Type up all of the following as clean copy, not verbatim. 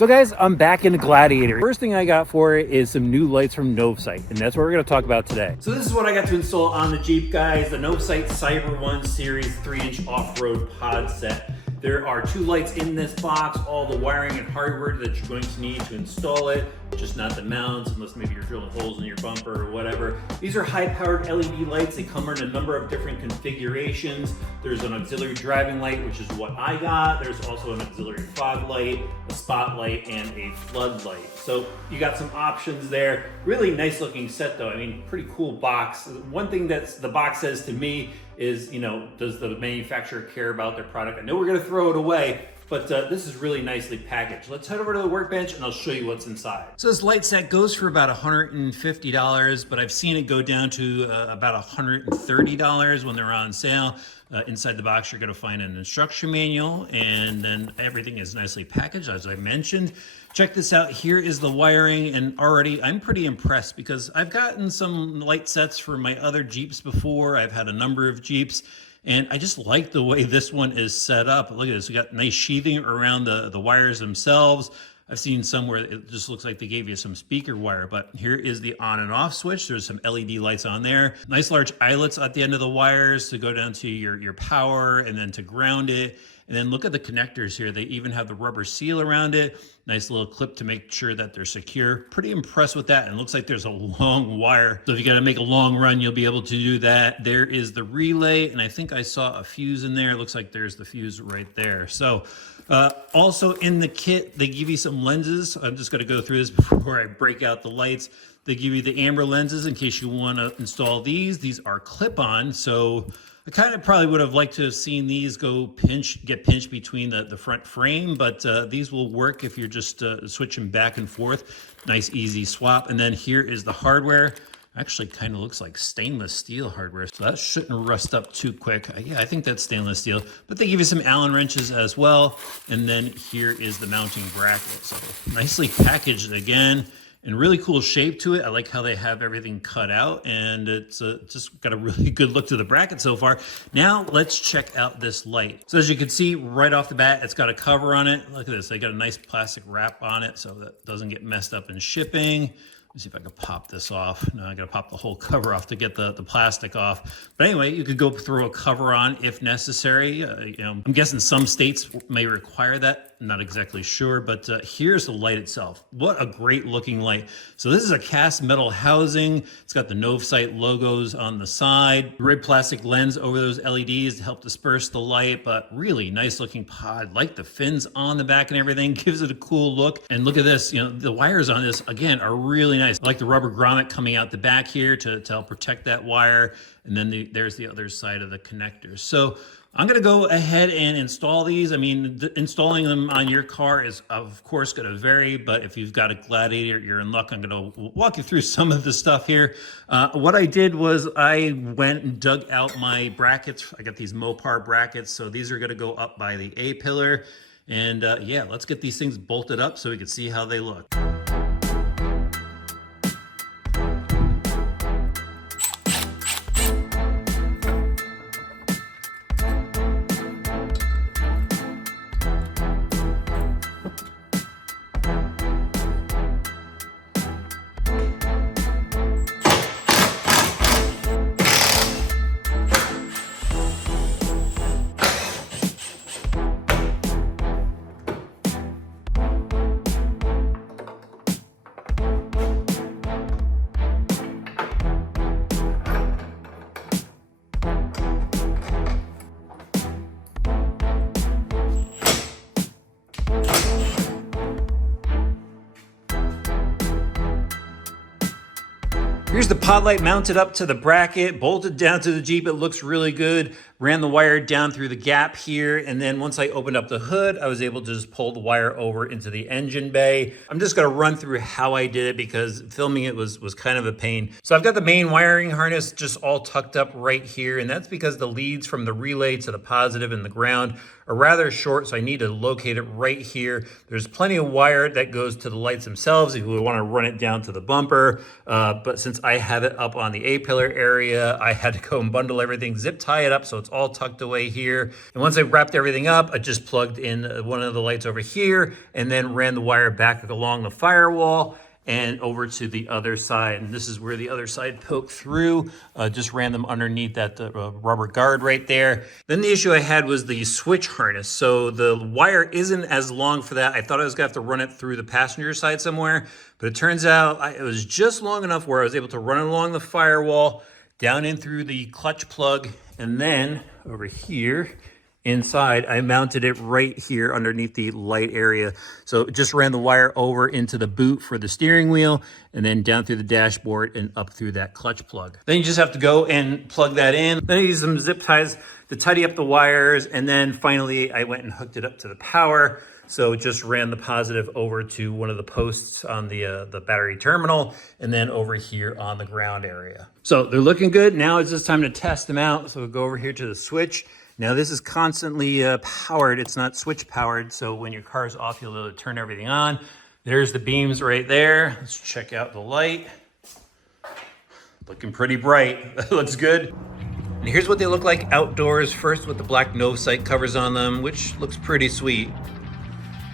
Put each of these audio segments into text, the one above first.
So guys, I'm back in the Gladiator. First thing I got for it is some new lights from NovSight, and that's what we're gonna talk about today. So this is what I got to install on the Jeep, guys. The NovSight Cyber 1 Series 3-inch off-road pod set. There are 2 lights in this box, all the wiring and hardware that you're going to need to install it, just not the mounts, unless maybe you're drilling holes in your bumper or whatever. These are high-powered LED lights. They come in a number of different configurations. There's an auxiliary driving light, which is what I got. There's also an auxiliary fog light, a spotlight, and a floodlight. So you got some options there. Really nice looking set though. I mean, pretty cool box. One thing that the box says to me is, you know, does the manufacturer care about their product? I know we're gonna throw it away, but this is really nicely packaged. Let's head over to the workbench and I'll show you what's inside. So this light set goes for about $150, but I've seen it go down to about $130 when they're on sale. Inside the box, you're gonna find an instruction manual, and then everything is nicely packaged, as I mentioned. Check this out. Here is the wiring, and already I'm pretty impressed because I've gotten some light sets for my other Jeeps before. I've had a number of Jeeps, and I just like the way this one is set up. Look at this. We got nice sheathing around the wires themselves. I've seen some where it just looks like they gave you some speaker wire, but here is the on and off switch. There's some LED lights on there. Nice large eyelets at the end of the wires to go down to your power and then to ground it. And then look at the connectors here. They even have the rubber seal around it. Nice little clip to make sure that they're secure. Pretty impressed with that. And it looks like there's a long wire. So if you got to make a long run, you'll be able to do that. There is the relay. And I think I saw a fuse in there. It looks like there's the fuse right there. So also in the kit, they give you some lenses. I'm just going to go through this before I break out the lights. They give you the amber lenses in case you want to install these. These are clip-on. So I kind of probably would have liked to have seen these get pinched between the front frame, but these will work if you're just switching back and forth. Nice, easy swap. And then here is the hardware. Actually kind of looks like stainless steel hardware, so that shouldn't rust up too quick. Yeah, I think that's stainless steel, but they give you some Allen wrenches as well. And then here is the mounting bracket. So nicely packaged again. And really cool shape to it. I like how they have everything cut out, and it's just got a really good look to the bracket so far. Now let's check out this light. So as you can see right off the bat, it's got a cover on it. Look at this, they got a nice plastic wrap on it so that doesn't get messed up in shipping. Let me see if I can pop this off. No, I gotta pop the whole cover off to get the plastic off. But anyway, you could go throw a cover on if necessary. You know, I'm guessing some states may require that. I'm not exactly sure, but here's the light itself. What a great looking light. So this is a cast metal housing. It's got the NovSight logos on the side, red plastic lens over those LEDs to help disperse the light, but really nice looking pod. Like the fins on the back and everything, gives it a cool look. And look at this, you know, the wires on this, again, are really nice. I like the rubber grommet coming out the back here to help protect that wire. And then there's the other side of the connectors. So I'm gonna go ahead and install these. I mean, installing them on your car is of course gonna vary, but if you've got a Gladiator, you're in luck. I'm gonna walk you through some of the stuff here. What I did was I went and dug out my brackets. I got these Mopar brackets, so these are gonna go up by the A-pillar. And yeah, let's get these things bolted up so we can see how they look. Here's the pod light mounted up to the bracket, bolted down to the Jeep. It looks really good. Ran the wire down through the gap here, and then once I opened up the hood, I was able to just pull the wire over into the engine bay. I'm just gonna run through how I did it because filming it was kind of a pain. So I've got the main wiring harness just all tucked up right here, and that's because the leads from the relay to the positive and the ground are rather short, so I need to locate it right here. There's plenty of wire that goes to the lights themselves if we want to run it down to the bumper, but since I have it up on the A-pillar area, I had to go and bundle everything, zip tie it up so it's all tucked away here. And once I wrapped everything up, I just plugged in one of the lights over here and then ran the wire back along the firewall and over to the other side. And this is where the other side poked through. Just ran them underneath that rubber guard right there. Then the issue I had was the switch harness. So the wire isn't as long for that. I thought I was gonna have to run it through the passenger side somewhere, but it turns out it was just long enough where I was able to run it along the firewall, down in through the clutch plug, and then over here, inside, I mounted it right here underneath the light area. So it just ran the wire over into the boot for the steering wheel and then down through the dashboard and up through that clutch plug. Then you just have to go and plug that in. Then I used some zip ties to tidy up the wires. And then finally I went and hooked it up to the power. So it just ran the positive over to one of the posts on the battery terminal and then over here on the ground area. So they're looking good. Now it's just time to test them out. So we'll go over here to the switch. Now this is constantly powered. It's not switch powered. So when your car's off, you'll be able to turn everything on. There's the beams right there. Let's check out the light. Looking pretty bright. That looks good. And here's what they look like outdoors. First with the black NovSight covers on them, which looks pretty sweet.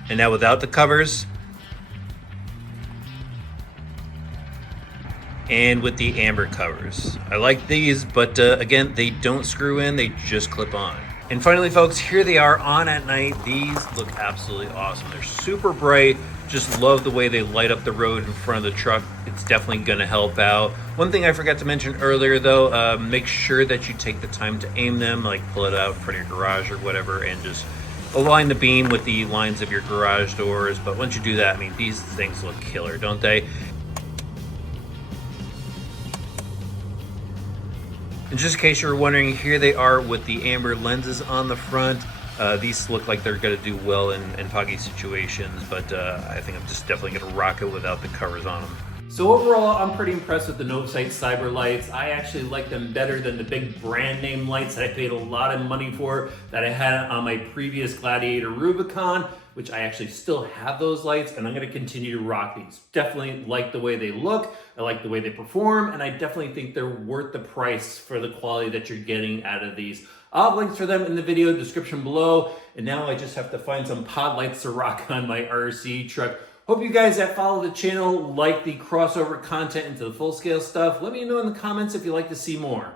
And now without the covers. And with the amber covers. I like these, but again, they don't screw in, they just clip on. And finally, folks, here they are on at night. These look absolutely awesome. They're super bright. Just love the way they light up the road in front of the truck. It's definitely gonna help out. One thing I forgot to mention earlier though, make sure that you take the time to aim them, like pull it out in front of your garage or whatever, and just align the beam with the lines of your garage doors. But once you do that, I mean, these things look killer, don't they? And just in case you were wondering, here they are with the amber lenses on the front. These look like they're gonna do well in foggy situations, but I think I'm just definitely gonna rock it without the covers on them. So overall, I'm pretty impressed with the NovSight Cyber lights. I actually like them better than the big brand name lights that I paid a lot of money for that I had on my previous Gladiator Rubicon, which I actually still have those lights, and I'm gonna continue to rock these. Definitely like the way they look, I like the way they perform, and I definitely think they're worth the price for the quality that you're getting out of these. I'll have links for them in the video description below, and now I just have to find some pod lights to rock on my RC truck. Hope you guys that follow the channel like the crossover content into the full scale stuff. Let me know in the comments if you'd like to see more.